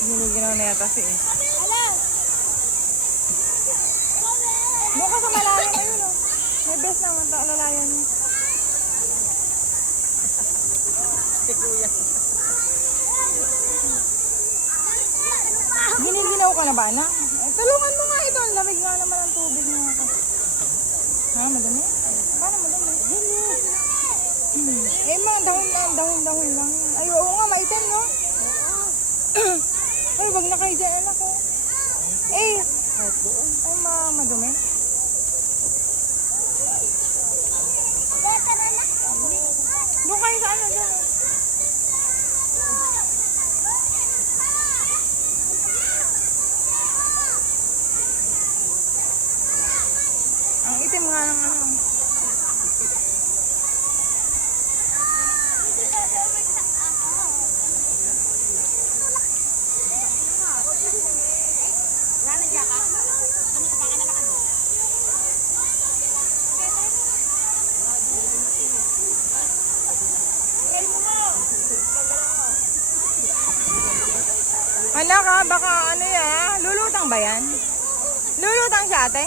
Giniginaw na yata si Ace. Doon ka sa malalim, ayun o. May best naman ito, alalayan niya. Si Kuya. Giniginaw ka na ba, anak? Tulungan mo nga ito. Ang lamig nga naman ang tubig niya. Ha, madami? Paano madami? Eh, mga dahon lang. Ay, oo nga, maitim, no? Ay, wag na kayo dyan, anak ko. Eh, ay, madumi. Doon kayo sa ano, dyan. Ang itim nga ng ano. Anak ha, baka ano yan? Lulutang ba yan? Lulutang siya ate?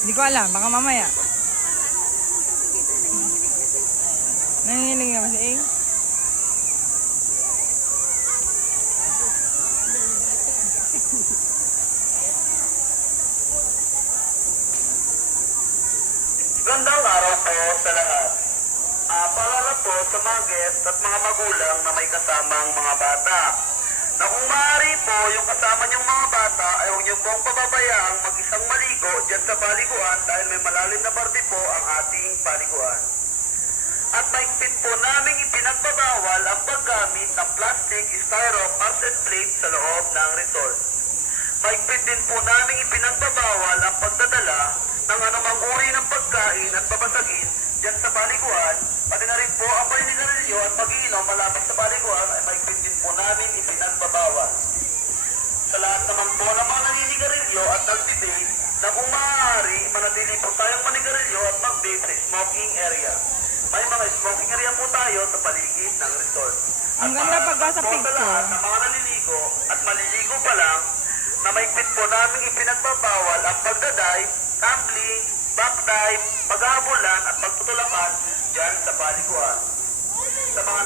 Hindi ko alam, baka mamaya. Nanginginig naman si Ing. Gandang araw po sa lahat. Paalala po sa mga guest at mga magulang na may kasamang mga bata. Na kung maaari po yung kasama niyong mga bata ay huwag niyo pong pababayaang mag-isang maligo dyan sa paliguan dahil may malalim na parte po ang ating paliguan. At maigpit po namin ipinagbabawal ang paggamit ng plastic, styro, cups and plates sa loob ng resort. Maigpit din po namin ipinagbabawal ang pagdadala ng anumang uri ng pagkain at babasagin dyan sa paliguan, pati na rin po ang paninigarilyo at pag-iinom malapit sa paliguan ay maigpit din po namin ipinagbabawal. Sa lahat naman po ng mga naninigarilyo at nag-vape na kung maaari, manatili po tayong manigarilyo at mag-vape sa smoking area. May mga smoking area po tayo sa paligid ng resort. Ang ganda pagka sa po sa picture. lahat ng mga naliligo at maliligo pa lang, na maigpit po namin ipinagbabawal ang pagdadive, tumbling, backdive, paghahabulan at pagtutulakan dyan sa paliguan. Sa mga